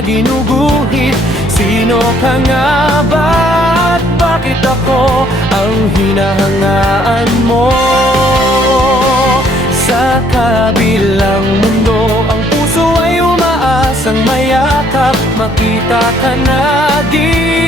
na ginuguhit. Sino ka nga ba at bakit ako ang hinahangaan mo? Sa kabilang mundo, ang puso ay umaasang mayakap. Makita ka na di